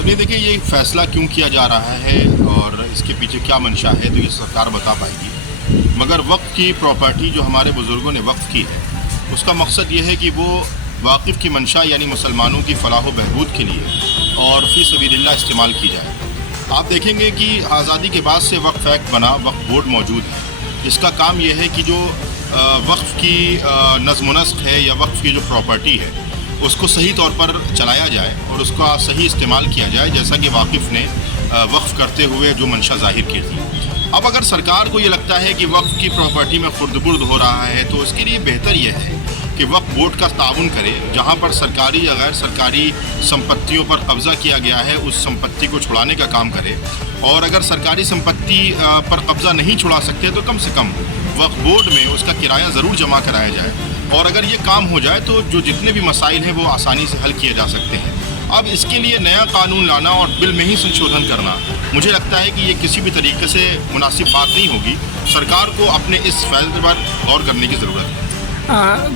अभी देखिए ये फैसला क्यों किया जा रहा है और इसके पीछे क्या मंशा है तो ये सरकार बता पाएगी। मगर वक्फ की प्रॉपर्टी जो हमारे बुज़ुर्गों ने वक्फ की है उसका मकसद ये है कि वो वाक़िफ़ की मंशा यानी मुसलमानों की फ़लाह व बहबूद के लिए और फ़ी सबीलिल्लाह इस्तेमाल की जाए। आप देखेंगे कि आज़ादी के बाद से वक्फ एक्ट बना, वक्फ बोर्ड मौजूद है। इसका काम यह है कि जो वक्फ की नज़्म व नस्ख है या वक्फ की जो प्रॉपर्टी है उसको सही तौर पर चलाया जाए और उसका सही इस्तेमाल किया जाए, जैसा कि वाकिफ़ ने वक्फ करते हुए जो मंशा ज़ाहिर की थी। अब अगर सरकार को ये लगता है कि वक्फ की प्रॉपर्टी में खुर्द-बुर्द हो रहा है तो उसके लिए बेहतर यह है कि वक्फ बोर्ड का ताउन करे, जहाँ पर सरकारी या गैर सरकारी संपत्तियों पर कब्ज़ा किया गया है उस संपत्ति को छुड़ाने का काम करे। और अगर सरकारी संपत्ति पर कब्ज़ा नहीं छुड़ा सकते तो कम से कम वक्फ बोर्ड में उसका किराया ज़रूर जमा कराया जाए। और अगर ये काम हो जाए तो जो जितने भी मसाइल हैं वो आसानी से हल किए जा सकते हैं। अब इसके लिए नया कानून लाना और बिल में ही संशोधन करना, मुझे लगता है कि ये किसी भी तरीके से मुनासिब बात नहीं होगी। सरकार को अपने इस फैसले पर गौर करने की ज़रूरत है।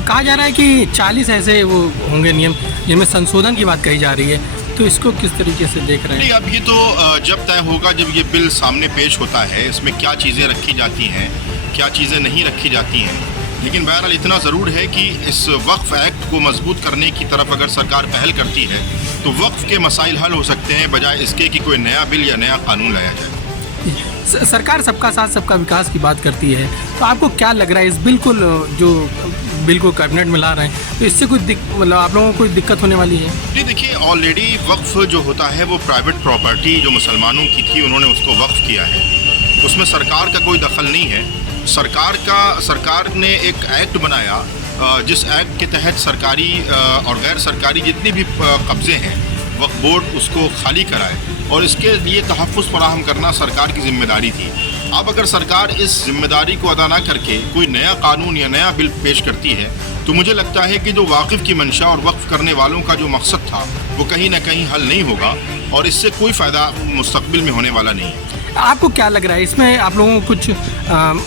कहा जा रहा है कि 40 ऐसे वो होंगे नियम जिनमें संशोधन की बात कही जा रही है, तो इसको किस तरीके से देख रहे हैं? नहीं, अब ये तो जब तय होगा, जब ये बिल सामने पेश होता है, इसमें क्या चीज़ें रखी जाती हैं, क्या चीज़ें नहीं रखी जाती हैं। लेकिन बहरहाल इतना ज़रूर है कि इस वक्फ एक्ट को मजबूत करने की तरफ अगर सरकार पहल करती है तो वक्फ के मसाइल हल हो सकते हैं, बजाय इसके कि कोई नया बिल या नया कानून लाया जाए। सरकार सबका साथ सबका विकास की बात करती है, तो आपको क्या लग रहा है इस बिल को जो बिल को कैबिनेट में ला रहे हैं तो इससे कोई मतलब आप लोगों को कोई दिक्कत होने वाली है? जी देखिए, ऑलरेडी वक्फ जो होता है वो प्राइवेट प्रॉपर्टी जो मुसलमानों की थी उन्होंने उसको वक्फ किया है, उसमें सरकार का कोई दखल नहीं है। सरकार ने एक एक्ट बनाया जिस एक्ट के तहत सरकारी और गैर सरकारी जितनी भी कब्ज़े हैं वक्फ बोर्ड उसको खाली कराए और इसके लिए तहफ़्फ़ुज़ फराहम करना सरकार की ज़िम्मेदारी थी। अब अगर सरकार इस जिम्मेदारी को अदा ना करके कोई नया कानून या नया बिल पेश करती है तो मुझे लगता है कि जो वाकिफ़ की मंशा और वक्फ करने वालों का जो मकसद था वो कहीं ना कहीं हल नहीं होगा और इससे कोई फ़ायदा मुस्तक़बिल में होने वाला नहीं है। आपको क्या लग रहा है इसमें, आप लोगों को कुछ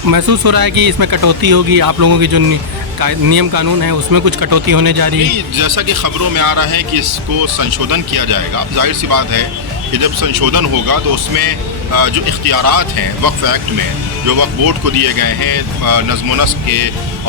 महसूस हो रहा है कि इसमें कटौती होगी? आप लोगों की जो नियम कानून है उसमें कुछ कटौती होने जा रही है? जैसा कि खबरों में आ रहा है कि इसको संशोधन किया जाएगा। जाहिर सी बात है कि जब संशोधन होगा तो उसमें जो इख्तियारात हैं वक्फ एक्ट में जो वक्फ बोर्ड को दिए गए हैं नज़्म व नस्ख के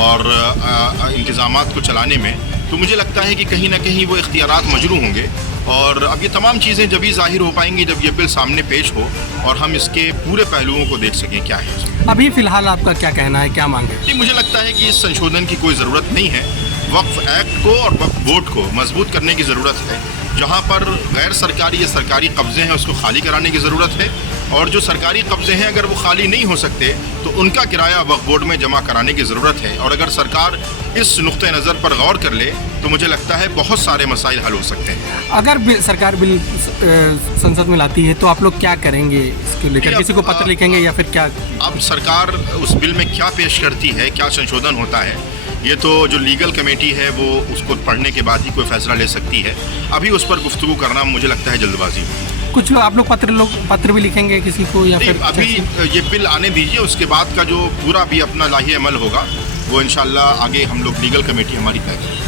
और इंतज़ामात को चलाने में, तो मुझे लगता है कि कहीं ना कहीं वो इख्तियारात मजरू होंगे। और अब ये तमाम चीज़ें जब ही ज़ाहिर हो पाएंगी जब ये बिल सामने पेश हो और हम इसके पूरे पहलुओं को देख सकें क्या है इसमें। अभी फ़िलहाल आपका क्या कहना है, क्या मांग है? जी, मुझे लगता है कि इस संशोधन की कोई ज़रूरत नहीं है। वक्फ एक्ट को और वक्फ बोर्ड को मजबूत करने की ज़रूरत है। जहाँ पर गैर सरकारी या सरकारी कब्ज़े हैं उसको खाली कराने की ज़रूरत है और जो सरकारी कब्ज़े हैं अगर वो खाली नहीं हो सकते तो उनका किराया वक्फ बोर्ड में जमा कराने की ज़रूरत है। और अगर सरकार इस नुक्ते नज़र पर गौर कर ले तो मुझे लगता है बहुत सारे मसाइल हल हो सकते हैं। अगर सरकार बिल संसद में लाती है तो आप लोग क्या करेंगे इसको लेकर? किसी को पत्र लिखेंगे या फिर क्या? अब सरकार उस बिल में क्या पेश करती है, क्या संशोधन होता है, ये तो जो लीगल कमेटी है वो उसको पढ़ने के बाद ही कोई फैसला ले सकती है। अभी उस पर गुफ्तगू करना मुझे लगता है जल्दबाजी। कुछ लोग आप लोग पत्र भी लिखेंगे किसी को या फिर? अभी ये बिल आने दीजिए, उसके बाद का जो पूरा भी अपना लाही अमल होगा वो इंशाल्लाह आगे हम लोग लीगल कमेटी हमारी तय करेंगे।